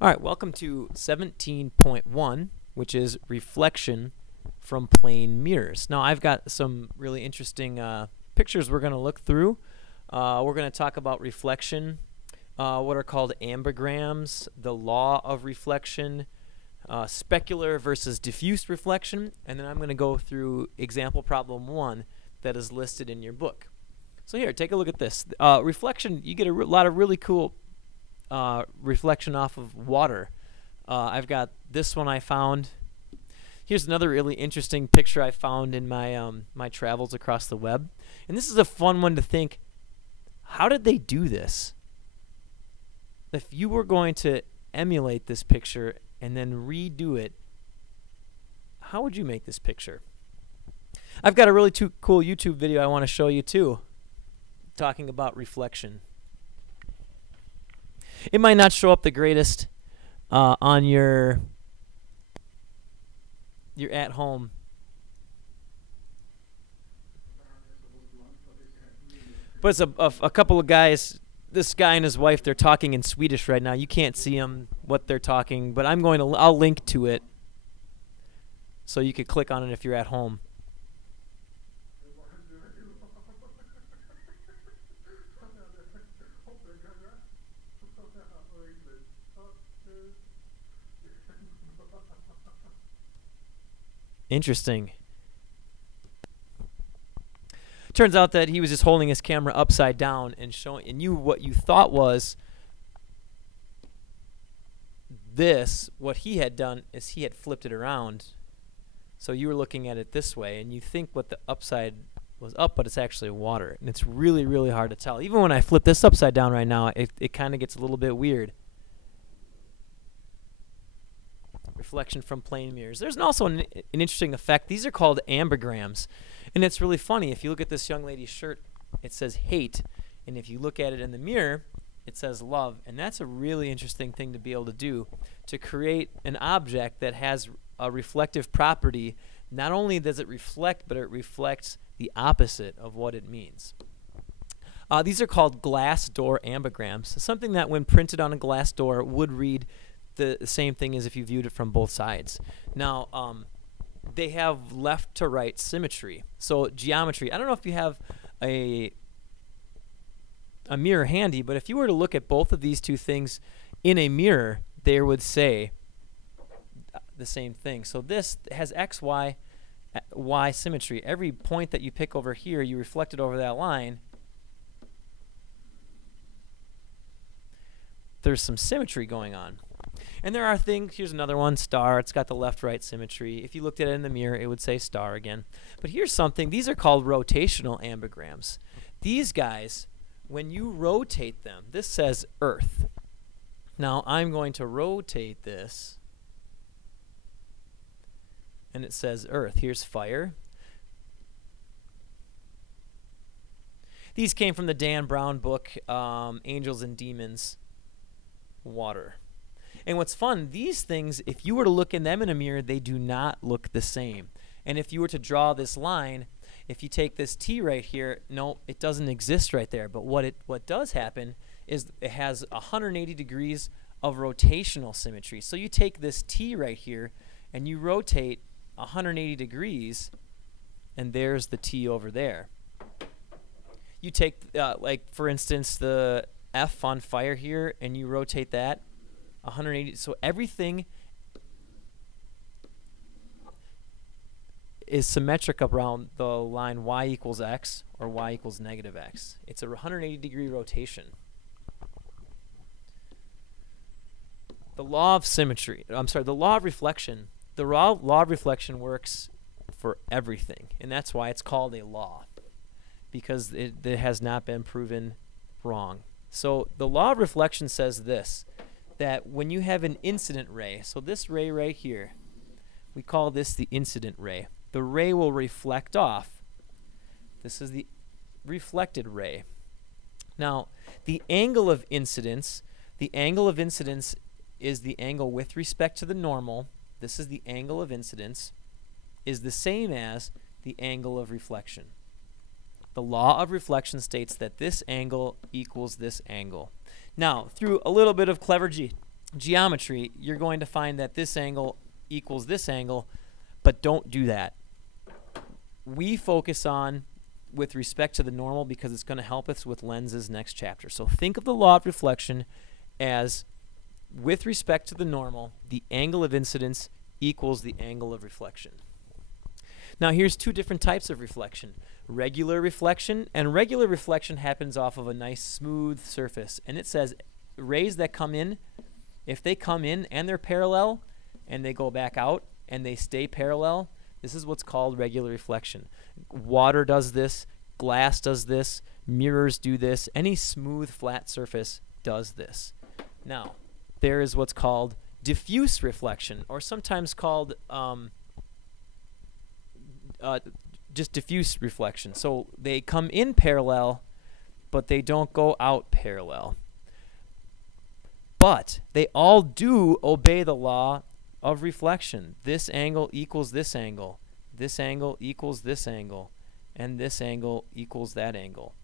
All right, welcome to 17.1, which is reflection from plane mirrors. Now, I've got some really interesting pictures we're going to look through. We're going to talk about reflection, what are called ambigrams, the law of reflection, specular versus diffuse reflection, and then I'm going to go through example problem 1 that is listed in your book. So here, take a look at this. Reflection, you get a lot of really cool reflection off of water. I've got this one I found. Here's another really interesting picture I found in my my travels across the web. And this is a fun one to think, how did they do this? If you were going to emulate this picture and then redo it, how would you make this picture? I've got a really cool YouTube video I want to show you too, talking about reflection. It might not show up the greatest on your at home. But it's a couple of guys, this guy and his wife, they're talking in Swedish right now. You can't see them, what they're talking, but I'll link to it so you could click on it if you're at home. Interesting. Turns out that he was just holding his camera upside down and showing, and what you thought was this, what he had done is he had flipped it around. So you were looking at it this way, and you think what the upside was up, but it's actually water. And it's really, really hard to tell. Even when I flip this upside down right now, it kind of gets a little bit weird. Reflection from plane mirrors. There's also an interesting effect. These are called ambigrams. And it's really funny. If you look at this young lady's shirt, it says hate. And if you look at it in the mirror, it says love. And that's a really interesting thing to be able to do, to create an object that has a reflective property. Not only does it reflect, but it reflects the opposite of what it means. These are called glass door ambigrams. Something that when printed on a glass door would read the same thing as if you viewed it from both sides. Now, they have left to right symmetry. So geometry. I don't know if you have a mirror handy, but if you were to look at both of these two things in a mirror, they would say the same thing. So this has x, y, y symmetry. Every point that you pick over here, you reflect it over that line. There's some symmetry going on. And there are things, here's another one, star. It's got the left-right symmetry. If you looked at it in the mirror, it would say star again. But here's something. These are called rotational ambigrams. These guys, when you rotate them, this says Earth. Now, I'm going to rotate this, and it says Earth. Here's fire. These came from the Dan Brown book, Angels and Demons, Water. And what's fun, these things, if you were to look in them in a mirror, they do not look the same. And if you were to draw this line, if you take this T right here, no, it doesn't exist right there. But what does happen is it has 180 degrees of rotational symmetry. So you take this T right here, and you rotate 180 degrees, and there's the T over there. You take, like, for instance, the F on fire here, and you rotate that 180. So everything is symmetric around the line y equals x or y equals negative x. It's a 180-degree rotation. The law of symmetry, the law of reflection. The law of reflection works for everything, and that's why it's called a law, because it has not been proven wrong. So the law of reflection says this, that when you have an incident ray, so this ray right here, we call this the incident ray. The ray will reflect off. This is the reflected ray. Now, the angle of incidence is the angle with respect to the normal. This is the angle of incidence, is the same as the angle of reflection. The law of reflection states that this angle equals this angle. Now, through a little bit of clever geometry, you're going to find that this angle equals this angle, but don't do that. We focus on with respect to the normal because it's going to help us with lenses next chapter. So think of the law of reflection as with respect to the normal, the angle of incidence equals the angle of reflection. Now here's two different types of reflection. Regular reflection, and regular reflection happens off of a nice smooth surface. And it says rays that come in, if they come in and they're parallel and they go back out and they stay parallel, this is what's called regular reflection. Water does this, glass does this, mirrors do this, any smooth flat surface does this. Now, there is what's called diffuse reflection, or sometimes called just diffuse reflection. So they come in parallel, but they don't go out parallel. But they all do obey the law of reflection. This angle equals this angle. This angle equals this angle. And this angle equals that angle.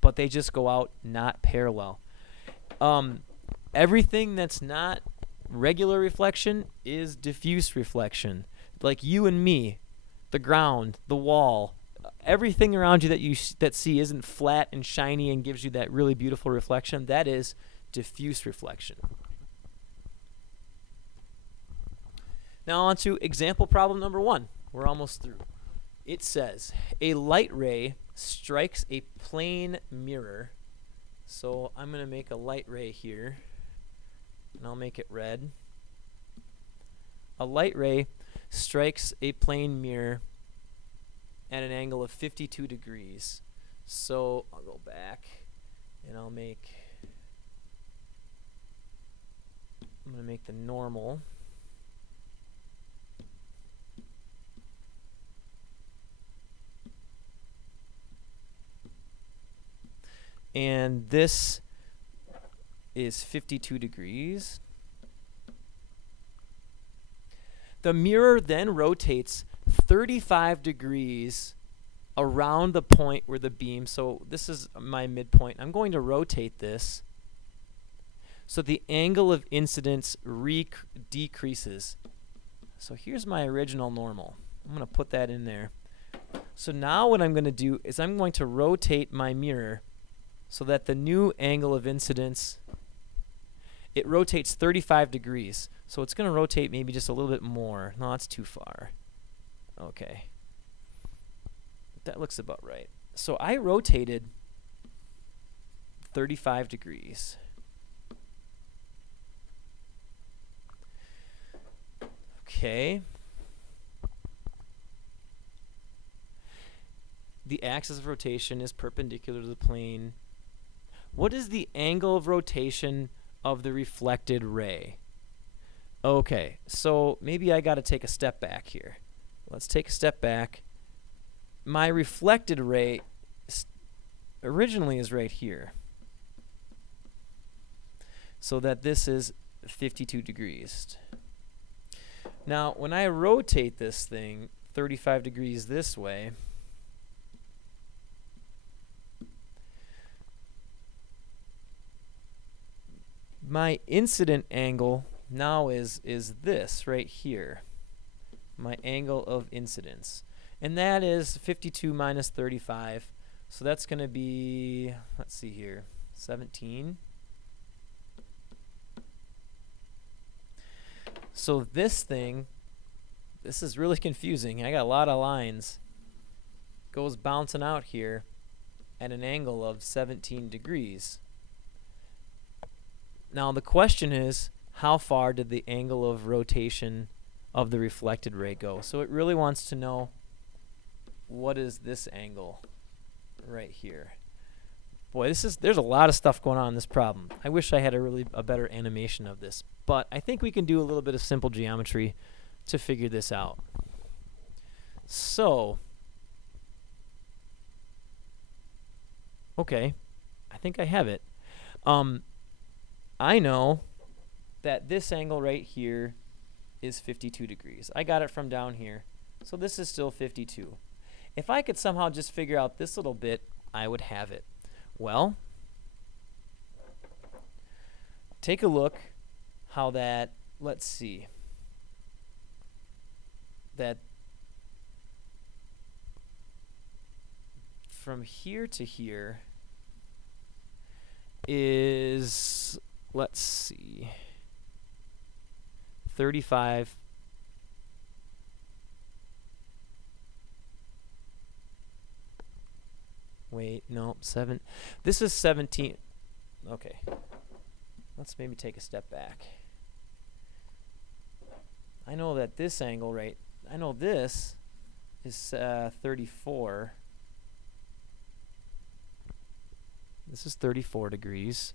But they just go out not parallel. Everything that's not regular reflection is diffuse reflection. Like you and me, the ground, the wall, everything around you that you see isn't flat and shiny and gives you that really beautiful reflection. That is diffuse reflection. Now on to example problem number 1. We're almost through. It says a light ray strikes a plane mirror. So I'm going to make a light ray here, and I'll make it red. A light ray strikes a plane mirror at an angle of 52 degrees. So I'll go back and I'm going to make the normal. And this is 52 degrees. The mirror then rotates 35 degrees around the point where the beam, so this is my midpoint. I'm going to rotate this so the angle of incidence decreases. So here's my original normal. I'm going to put that in there. So now what I'm going to do is I'm going to rotate my mirror so that the new angle of incidence, it rotates 35 degrees. So it's going to rotate maybe just a little bit more. No, that's too far. Okay. That looks about right. So I rotated 35 degrees. Okay. The axis of rotation is perpendicular to the plane. What is the angle of rotation of the reflected ray? Okay, so maybe I got to take a step back here. Let's take a step back. My reflected ray originally is right here. So that this is 52 degrees. Now, when I rotate this thing 35 degrees this way, my incident angle now is this right here, my angle of incidence. And that is 52 minus 35. So that's going to be, let's see here, 17. So this thing, this is really confusing. I got a lot of lines. Goes bouncing out here at an angle of 17 degrees. Now the question is, how far did the angle of rotation of the reflected ray go? So it really wants to know, what is this angle right here? Boy, there's a lot of stuff going on in this problem. I wish I had a better animation of this, but I think we can do a little bit of simple geometry to figure this out. So, okay, I think I have it. I know that this angle right here is 52 degrees. I got it from down here. So this is still 52. If I could somehow just figure out this little bit, I would have it. Well, take a look how that, let's see, that from here to here is, let's see, 35. Wait, no, 7. This is 17. Okay. Let's maybe take a step back. I know that this angle, right, I know this is 34. This is 34 degrees.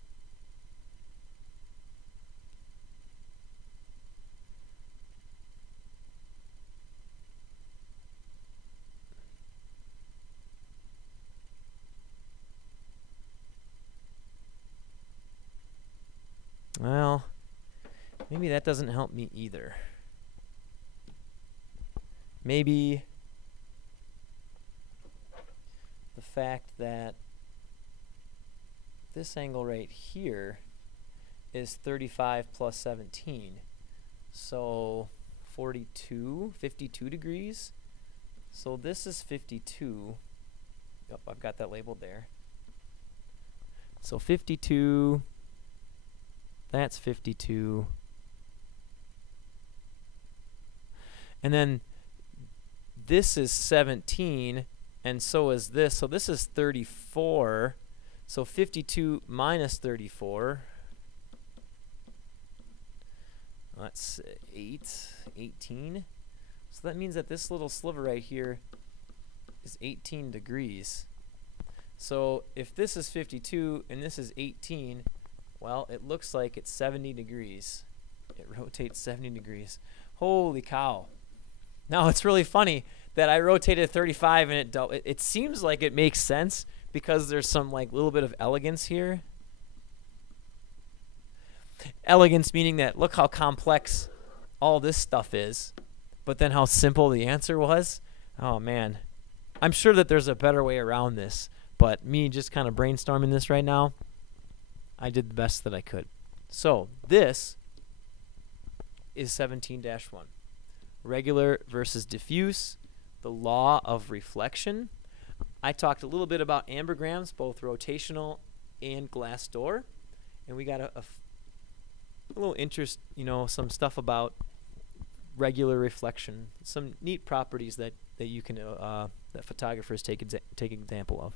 Well, maybe that doesn't help me either. Maybe the fact that this angle right here is 35 plus 17. So 42, 52 degrees. So this is 52. Yep, I've got that labeled there. So 52, that's 52. And then this is 17, and so is this. So this is 34. So 52 minus 34. That's 18. So that means that this little sliver right here is 18 degrees. So if this is 52 and this is 18, well, it looks like it's 70 degrees. It rotates 70 degrees. Holy cow. Now, it's really funny that I rotated 35 and it seems like it makes sense because there's some like little bit of elegance here. Elegance meaning that look how complex all this stuff is, but then how simple the answer was. Oh, man. I'm sure that there's a better way around this, but me just kind of brainstorming this right now, I did the best that I could. So this is 17-1. Regular versus diffuse, the law of reflection. I talked a little bit about ambergrams, both rotational and glass door, and we got a little interest, some stuff about regular reflection, some neat properties that you can that photographers take example of.